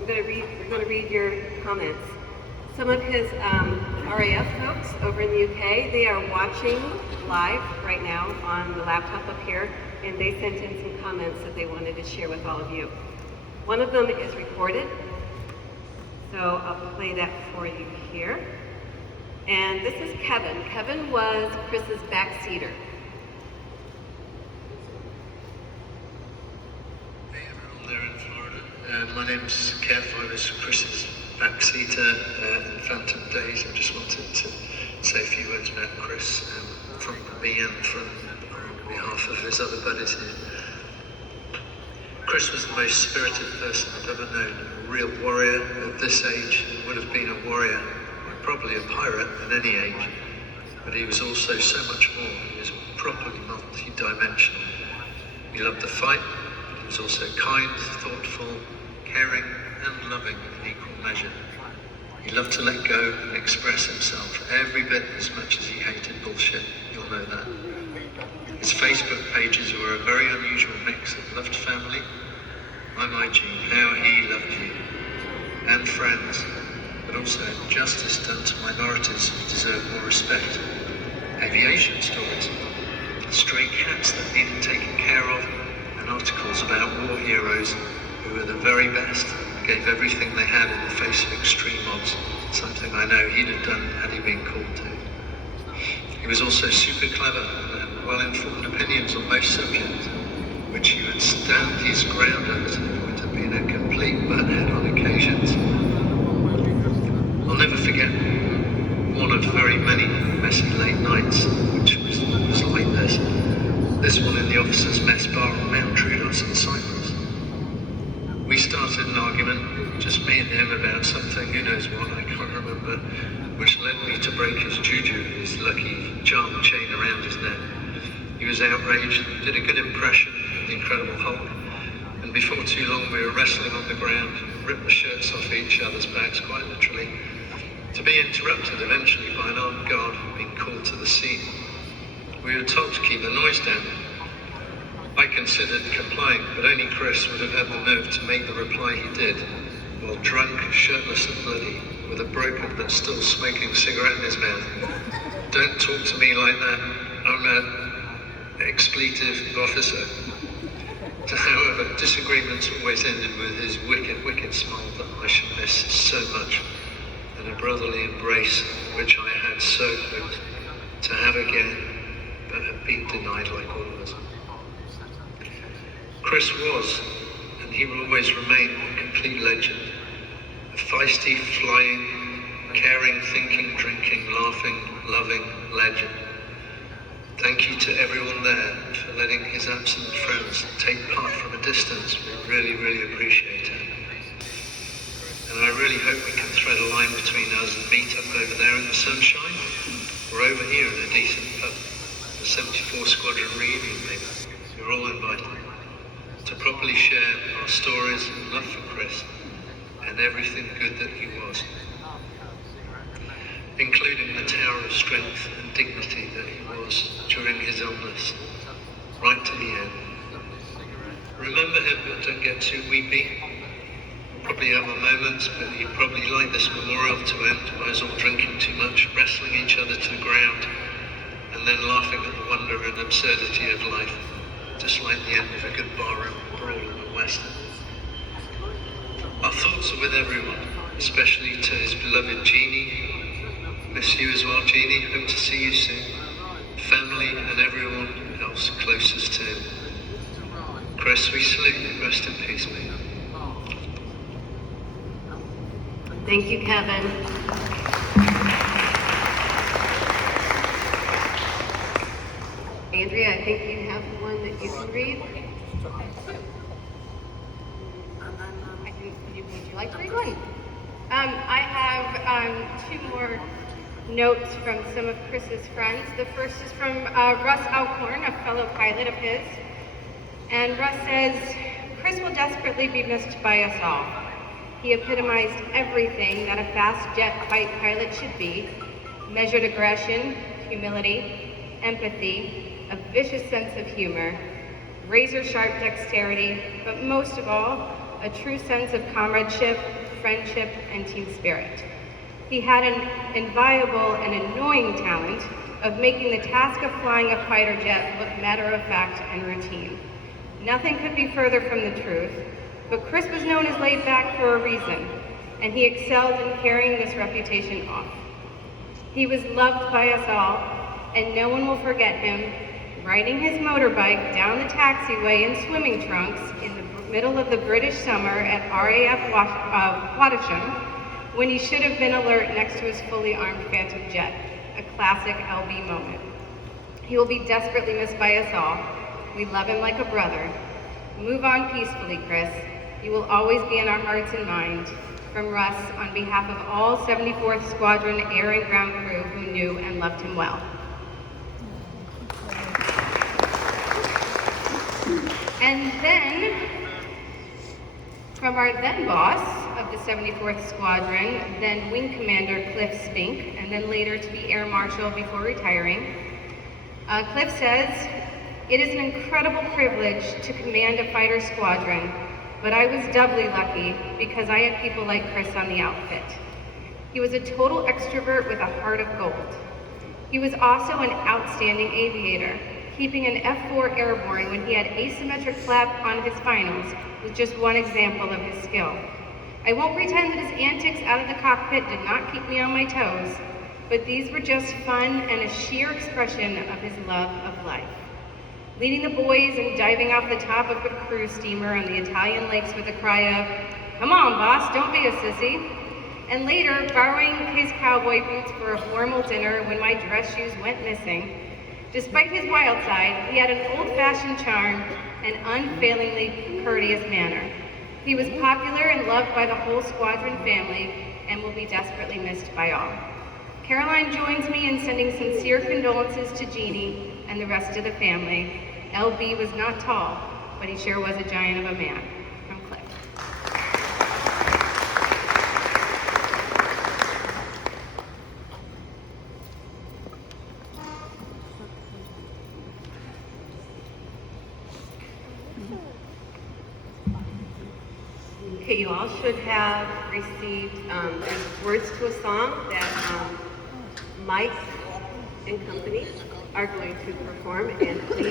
We're going to read your comments. Some of his RAF folks over in the UK, they are watching live right now on the laptop up here, and they sent in some comments that they wanted to share with all of you. One of them is recorded, so I'll play that for you here. And this is Kevin. Kevin was Chris's backseater. Hey everyone there in Florida. My name's Kev. I was Chris's backseater in Phantom Days. I just wanted to say a few words about Chris from me and from on behalf of his other buddies here. Chris was the most spirited person I've ever known. A real warrior at this age. He would have been a warrior, probably a pirate at any age. But he was also so much more. He was properly multi-dimensional. He loved the fight, but he was also kind, thoughtful, caring and loving in equal measure. He loved to let go and express himself every bit as much as he hated bullshit. You'll know that. His Facebook pages were a very unusual mix of loved family, I'm IG, how he loved you, and friends, but also justice done to minorities who deserve more respect, aviation stories, stray cats that needed taken care of, and articles about war heroes who were the very best, gave everything they had in the face of extreme odds, something I know he'd have done had he been called to. He was also super clever and well-informed opinions on most subjects, which he would stand his ground over to the point of being a complete butthead on occasions. I'll never forget one of very many messy late nights, which was like this. This one in the officers' mess bar on Mount Troodos in Cyprus. We started an argument, just me and him, about something, who knows what, I can't remember, which led me to break his juju, his lucky charm chain around his neck. He was outraged, did a good impression of the Incredible Hulk, and before too long we were wrestling on the ground, ripped the shirts off each other's backs, quite literally, to be interrupted eventually by an armed guard being called to the scene. We were told to keep the noise down. I considered complying, but only Chris would have had the nerve to make the reply he did, while drunk, shirtless and bloody, with a broken but still smoking cigarette in his mouth. Don't talk to me like that, I'm an expletive officer. However, disagreements always ended with his wicked smile that I should miss so much, and a brotherly embrace which I had so hoped to have again, but had been denied like all of us. Chris was, and he will always remain, a complete legend. A feisty, flying, caring, thinking, drinking, laughing, loving legend. Thank you to everyone there for letting his absent friends take part from a distance. We really appreciate it. And I really hope we can thread a line between us and meet up over there in the sunshine, or over here in a decent pub, the 74 Squadron reunion maybe. You're all invited to properly share our stories and love for Chris and everything good that he was, including the tower of strength and dignity that he was during his illness, right to the end. Remember him, but don't get too weepy. We'll probably have our moments, but he'd probably like this memorial to end by us all drinking too much, wrestling each other to the ground, and then laughing at the wonder and absurdity of life, just like the end of a good barroom brawl in the West. Our thoughts are with everyone, especially to his beloved Jeannie. Miss you as well, Jeannie. Hope to see you soon. Family and everyone else closest to him. Chris, we salute you. Rest in peace, mate. Thank you, Kevin. Andrea, I think you have one that you can read. Would you like to read one? I have two more notes from some of Chris's friends. The first is from Russ Alcorn, a fellow pilot of his. And Russ says, Chris will desperately be missed by us all. He epitomized everything that a fast jet fight pilot should be: measured aggression, humility, empathy, a vicious sense of humor, razor-sharp dexterity, but most of all, a true sense of comradeship, friendship, and team spirit. He had an inviolable and annoying talent of making the task of flying a fighter jet look matter-of-fact and routine. Nothing could be further from the truth, but Chris was known as laid back for a reason, and he excelled in carrying this reputation off. He was loved by us all, and no one will forget him riding his motorbike down the taxiway in swimming trunks in the middle of the British summer at RAF Wattisham, when he should have been alert next to his fully armed Phantom jet, a classic LB moment. He will be desperately missed by us all. We love him like a brother. Move on peacefully, Chris. You will always be in our hearts and minds. From Russ, on behalf of all 74th Squadron Air and Ground crew who knew and loved him well. And then, from our then boss of the 74th Squadron, then Wing Commander Cliff Spink, and then later to be Air Marshal before retiring, Cliff says, "It is an incredible privilege to command a fighter squadron, but I was doubly lucky because I had people like Chris on the outfit. He was a total extrovert with a heart of gold. He was also an outstanding aviator, keeping an F-4 airborne when he had asymmetric flap on his finals was just one example of his skill. I won't pretend that his antics out of the cockpit did not keep me on my toes, but these were just fun and a sheer expression of his love of life. Leading the boys and diving off the top of a cruise steamer on the Italian lakes with a cry of, 'Come on, boss, don't be a sissy,' and later borrowing his cowboy boots for a formal dinner when my dress shoes went missing. Despite his wild side, he had an old-fashioned charm and unfailingly courteous manner. He was popular and loved by the whole squadron family and will be desperately missed by all. Caroline joins me in sending sincere condolences to Jeannie and the rest of the family. LB was not tall, but he sure was a giant of a man." From Cliff. Okay, you all should have received there's words to a song that Mike and company are going to perform, and please